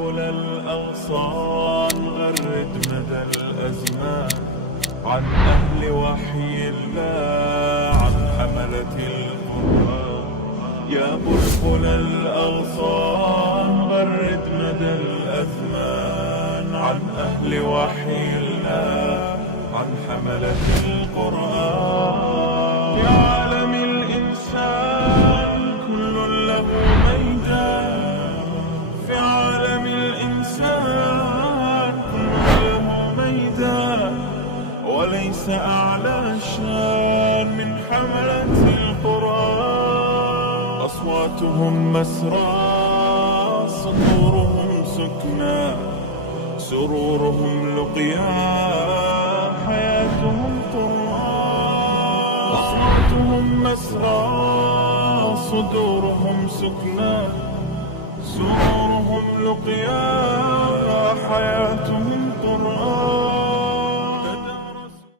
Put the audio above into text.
بلبل الأغصان غرد مدى الأزمان عن أهل وحي الله، عن حملة القرآن. يا بلبل الأغصان غرد مدى الأزمان عن أهل وحي الله، عن حملة القرآن. يا عالم الإنسان كل له ميدان، في عالم الإنسان كل له ميدان، وليس أعلى شان من حملة القرآن. أصواتهم مسرى، صدورهم سكنى، سرورهم لقيا، حياتهم قرآن. أصواتهم مسرى، صدورهم سكنى، سرورهم لقيا،